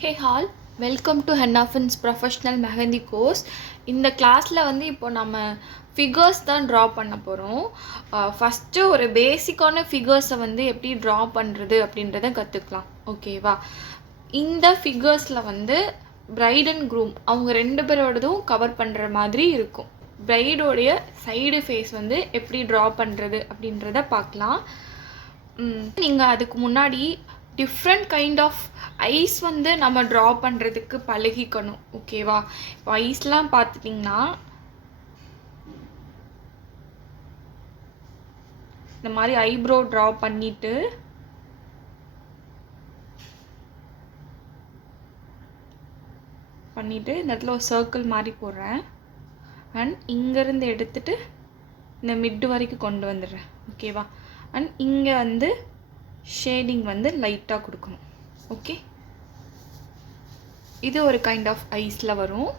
Hey all, welcome to Hennafins Professional Mehendi course. இந்த கிளாஸில் இப்போ நம்ம ஃபிகர்ஸ் தான் ட்ரா பண்ண போகிறோம். ஃபஸ்ட்டு ஒரு பேசிக்கான ஃபிகர்ஸை எப்படி ட்ரா பண்ணுறது அப்படின்றத கற்றுக்கலாம். ஓகேவா? இந்த ஃபிகர்ஸில் பிரைட் அண்ட் க்ரூம் அவங்க ரெண்டு பேரோடதும் கவர் பண்ணுற மாதிரி இருக்கும். பிரைடோடைய சைடு ஃபேஸ் எப்படி ட்ரா பண்ணுறது அப்படின்றத பார்க்கலாம். நீங்கள் அதுக்கு முன்னாடி டிஃப்ரெண்ட் கைண்ட் ஆஃப் ஐஸ் நம்ம ட்ரா பண்ணுறதுக்கு பழகிக்கணும். ஓகேவா? இப்போ ஐஸ்லாம் பார்த்துட்டிங்கன்னா இந்த மாதிரி ஐப்ரோ ட்ரா பண்ணிவிட்டு இந்த இடத்துல ஒரு சர்க்கிள் மாதிரி போடுறேன். அண்ட் இங்கேருந்து எடுத்துகிட்டு இந்த மிட்டு வரைக்கும் கொண்டு வந்துடுறேன். ஓகேவா? அண்ட் இங்கே ஷேடிங் லைட்டாக கொடுக்கணும். ஓகே, இது ஒரு கைண்ட் ஆஃப் ஐஸில் வரும்.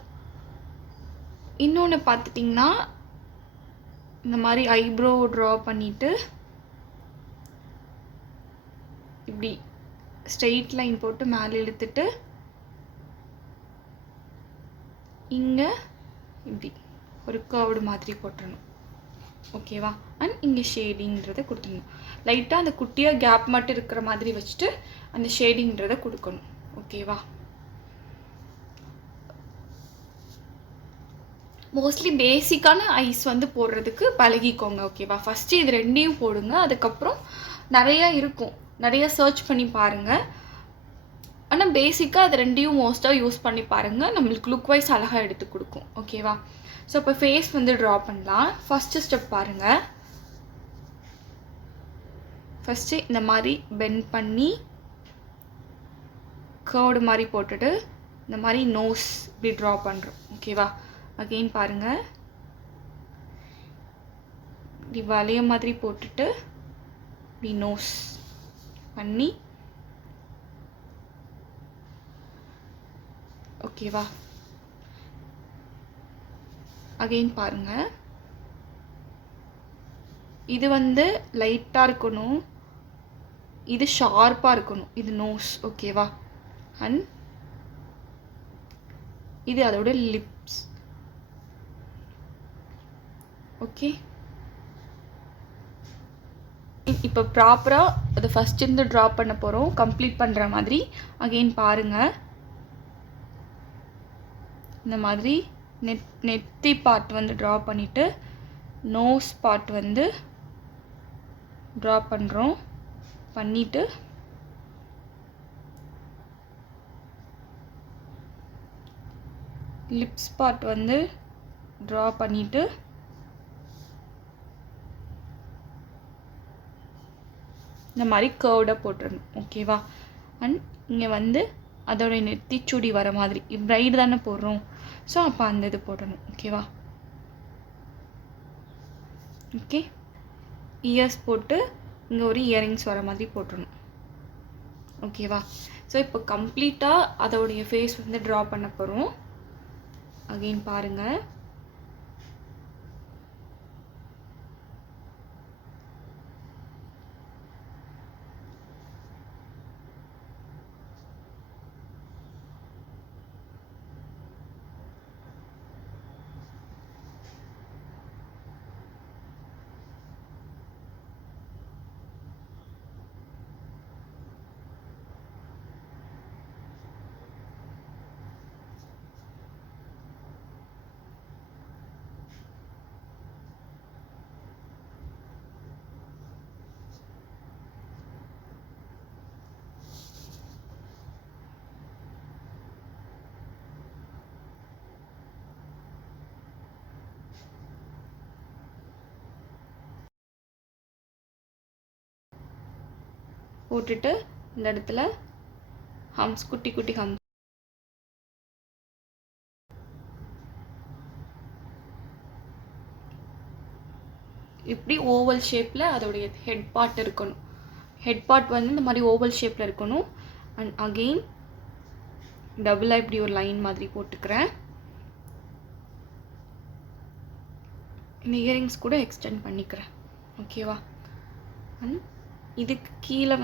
இன்னொன்று பார்த்துட்டிங்கன்னா இந்த மாதிரி ஐப்ரோ ட்ரா பண்ணிவிட்டு இப்படி ஸ்ட்ரெயிட் லைன் போட்டு மேலே இழுத்துட்டு இங்கே இப்படி ஒரு கர்வ்டு மாதிரி போட்டுடணும். ஓகேவா? அண்ட் இங்கே ஷேடிங்கிறத கொடுத்துடணும். லைட்டாக அந்த குட்டியாக கேப் மட்டும் இருக்கிற மாதிரி வச்சுட்டு அந்த ஷேடிங்கிறத கொடுக்கணும். ஓகேவா? மோஸ்ட்லி பேசிக்கான ஐஸ் போடுறதுக்கு பழகிக்கோங்க. ஓகேவா? ஃபஸ்ட்டு இது ரெண்டையும் போடுங்க. அதுக்கப்புறம் நிறையா இருக்கும், நிறையா சர்ச் பண்ணி பாருங்கள். ஆனால் பேசிக்காக அது ரெண்டையும் மோஸ்ட்டாக யூஸ் பண்ணி பாருங்கள். நம்மளுக்கு லுக் வைஸ் அழகாக எடுத்து கொடுக்கும். ஓகேவா? ஸோ இப்போ ஃபேஸ் ட்ரா பண்ணலாம். ஃபஸ்ட்டு ஸ்டெப் பாருங்கள். ஃபஸ்ட்டு இந்த மாதிரி பெண்ட் பண்ணி கர்வ்டு மாதிரி போட்டுட்டு இந்த மாதிரி நோஸ் இப்படி ட்ரா பண்ணுறோம். ஓகேவா? அகெயின் பாருங்கள், இப்படி வளைய மாதிரி போட்டுட்டு இப்படி நோஸ் பண்ணி. ஓகேவா? அகெயின் பாருங்கள், இது லைட்டாக இருக்கணும், இது ஷார்ப்பாக இருக்கணும், இது நோஸ். ஓகேவா? அண்ட் இது அதோட லிப்ஸ். ஓகே, இப்போ ப்ராப்பராக அதை ஃபஸ்ட்டு ட்ரா பண்ண போகிறோம், கம்ப்ளீட் பண்ணுற மாதிரி. அகெயின் பாருங்கள், இந்த மாதிரி நெத்தி பார்ட் ட்ரா பண்ணிவிட்டு நோஸ் பார்ட் ட்ரா பண்ணுறோம். பண்ணிவிட்டு லிப்ஸ் பார்ட் ட்ரா பண்ணிவிட்டு இந்த மாதிரி கர்வ்டாக போட்டுடணும். ஓகேவா? அண்ட் இங்கே அதோடைய நெத்திச்சுடி வர மாதிரி, பிரைட் தானே போடுறோம், ஸோ அப்போ அந்த இது போடணும். ஓகேவா? ஓகே, இயர்ஸ் போட்டு இங்கே ஒரு இயரிங்ஸ் வர மாதிரி போட்டுடணும். ஓகேவா? ஸோ இப்போ கம்ப்ளீட்டாக அதோடைய ஃபேஸ் ட்ரா பண்ண போகிறோம். அகெயின் பாருங்கள், போட்டுட்டு இந்த இடத்துல ஹம்ஸ், குட்டி குட்டி ஹம்ஸ். இப்படி ஓவல் ஷேப்பில் அதோடைய ஹெட் பார்ட் இருக்கணும். ஹெட் பார்ட் இந்த மாதிரி ஓவல் ஷேப்பில் இருக்கணும். அண்ட் அகெயின் டபுளாக இப்படி ஒரு லைன் மாதிரி போட்டுக்கிறேன். இந்த இயரிங்ஸ் கூட எக்ஸ்டெண்ட் பண்ணிக்கிறேன். ஓகேவா? அண்ட் இதுக்கு கீழே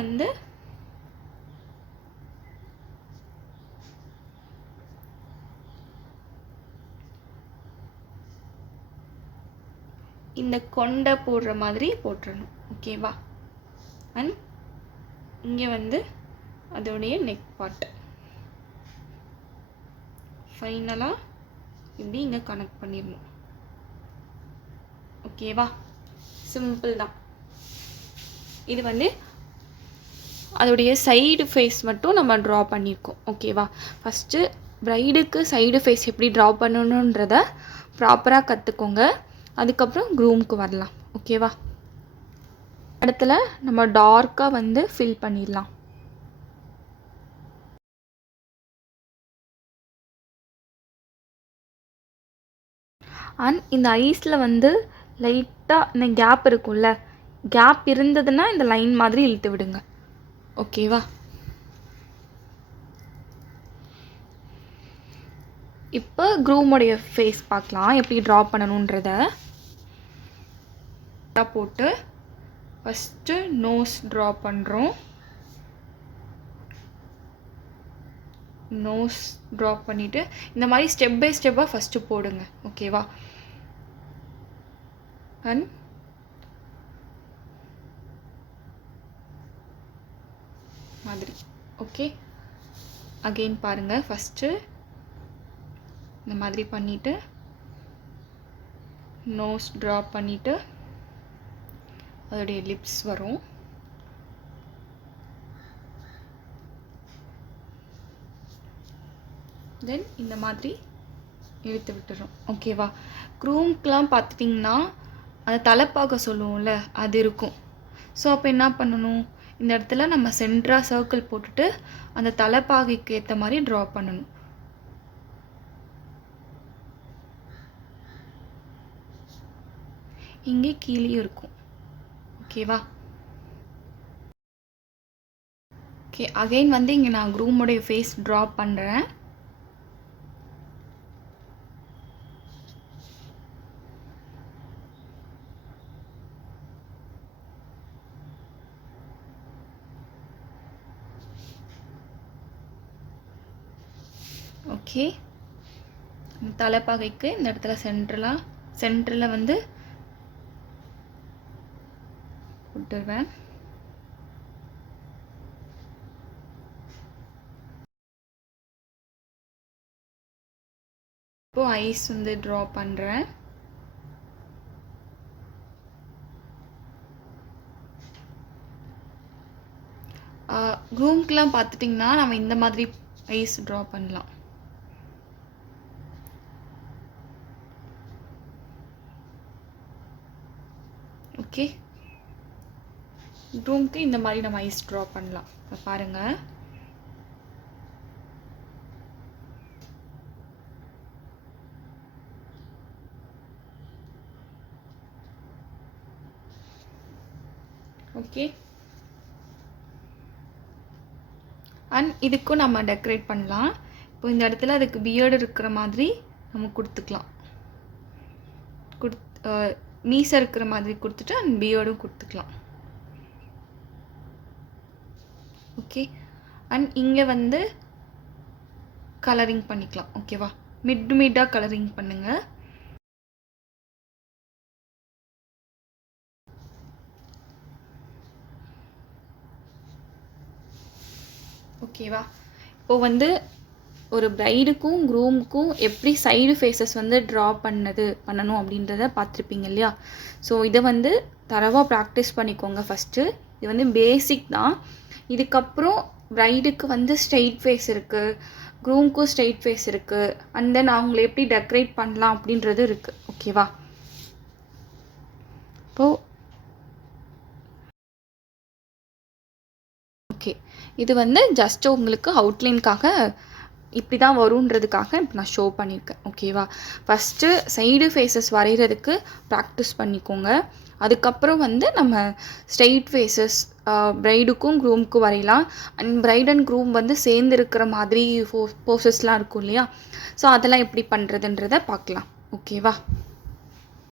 இந்த கொண்டை போடுற மாதிரி போட்டுறணும். ஓகேவா? அண்ட் இங்கே வந்து அதோடைய நெக் பார்ட் ஃபைனலாக இப்படி இங்கே கனெக்ட் பண்ணிடணும். ஓகேவா? சிம்பிள் தான். இது வந்து அதோடைய சைடு ஃபேஸ் மட்டும் நம்ம ட்ரா பண்ணியிருக்கோம். ஓகேவா? ஃபஸ்ட்டு ப்ரைடுக்கு சைடு ஃபேஸ் எப்படி ட்ரா பண்ணணுன்றத ப்ராப்பராக கற்றுக்கோங்க. அதுக்கப்புறம் க்ரூமுக்கு வரலாம். ஓகேவா? இடத்துல நம்ம டார்க்காக வந்து ஃபில் பண்ணிடலாம். அண்ட் இந்த ஐஸில் வந்து லைட்டாக இந்த கேப் இருக்கும்ல, கேப் இருந்ததுன்னா இந்த லைன் மாதிரி இழுத்து விடுங்க. ஓகேவா? இப்போ க்ரூமுடைய ஃபேஸ் பார்க்கலாம் எப்படி ட்ரா பண்ணணுன்றத. போட்டு ஃபஸ்ட்டு நோஸ் ட்ரா பண்ணுறோம். நோஸ் ட்ரா பண்ணிவிட்டு இந்த மாதிரி ஸ்டெப் பை ஸ்டெப்பாக ஃபஸ்ட்டு போடுங்க. ஓகேவா? அண்ட் மாதிரி. ஓகே, அகெயின் பாருங்கள். ஃபஸ்ட்டு இந்த மாதிரி பண்ணிவிட்டு நோஸ் ட்ரா பண்ணிவிட்டு அதோடைய லிப்ஸ் வரும். தென் இந்த மாதிரி இழுத்து விட்டுறோம். ஓகேவா? க்ரூம்க்கெலாம் பார்த்துட்டிங்கன்னா அந்த தலைப்பாக சொல்லுவோம்ல அது இருக்கும். ஸோ அப்போ என்ன பண்ணணும், இந்த இடத்துல நம்ம சென்டராக சர்க்கிள் போட்டுட்டு அந்த தலைப்பாகைக்கு ஏற்ற மாதிரி ட்ரா பண்ணணும். இங்கே கீழேயும் இருக்கும். ஓகேவா? ஓகே, அகெயின் வந்து இங்கே நான் க்ரூமோடைய ஃபேஸ் ட்ரா பண்ணுறேன். ஓகே, தலைப்பாகைக்கு இந்த இடத்துல சென்டரில் வந்து விட்டுருவேன். இப்போ ஐஸ் வந்து ட்ரா பண்ணுறேன். க்ரூம்க்கெலாம் பார்த்துட்டிங்கன்னா நம்ம இந்த மாதிரி ஐஸ் ட்ரா பண்ணலாம். ஓகே, க்ரூம்க்கு இந்த மாதிரி நம்ம ஐஸ் ட்ரா பண்ணலாம். பாருங்கள். ஓகே, அண்ட் இதுக்கும் நம்ம டெக்கரேட் பண்ணலாம். இப்போ இந்த இடத்துல அதுக்கு பியர்டு இருக்கிற மாதிரி நம்ம கொடுத்துக்கலாம். மீசை இருக்கிற மாதிரி கொடுத்துட்டு அண்ட் பியர்டும் கொடுத்துக்கலாம். ஓகே, அண்ட் இங்கே வந்து கலரிங் பண்ணிக்கலாம். ஓகேவா? மிட்டாக கலரிங் பண்ணுங்கள். ஓகேவா? இப்போது வந்து ஒரு ப்ரைடுக்கும் க்ரூமுக்கும் எப்படி சைடு ஃபேஸஸ் வந்து ட்ரா பண்ணணும் அப்படின்றத பார்த்துருப்பீங்க இல்லையா? ஸோ இதை வந்து தரவாக ப்ராக்டிஸ் பண்ணிக்கோங்க. ஃபஸ்ட்டு இது வந்து பேசிக் தான். இதுக்கப்புறம் ப்ரைடுக்கு வந்து ஸ்ட்ரெயிட் ஃபேஸ் இருக்குது, க்ரூமுக்கும் ஸ்ட்ரெயிட் ஃபேஸ் இருக்குது, அண்ட் தென் அவங்கள எப்படி டெக்கரேட் பண்ணலாம் அப்படின்றது இருக்குது. ஓகேவா? இப்போது ஓகே, இது வந்து ஜஸ்ட் உங்களுக்கு அவுட்லைனுக்காக இப்படி தான் வருன்றதுக்காக இப்போ நான் ஷோ பண்ணியிருக்கேன். ஓகேவா? ஃபஸ்ட்டு சைடு ஃபேஸஸ் வரைகிறதுக்கு ப்ராக்டிஸ் பண்ணிக்கோங்க. அதுக்கப்புறம் வந்து நம்ம ஸ்ட்ரெயிட் ஃபேஸஸ் ப்ரைடுக்கும் க்ரூமுக்கும் வரையலாம். அண்ட் ப்ரைட் அண்ட் க்ரூம் வந்து சேர்ந்து இருக்கிற மாதிரி போசஸ்லாம் இருக்கும் இல்லையா? ஸோ அதெல்லாம் எப்படி பண்ணுறதுன்றதை பார்க்கலாம். ஓகேவா?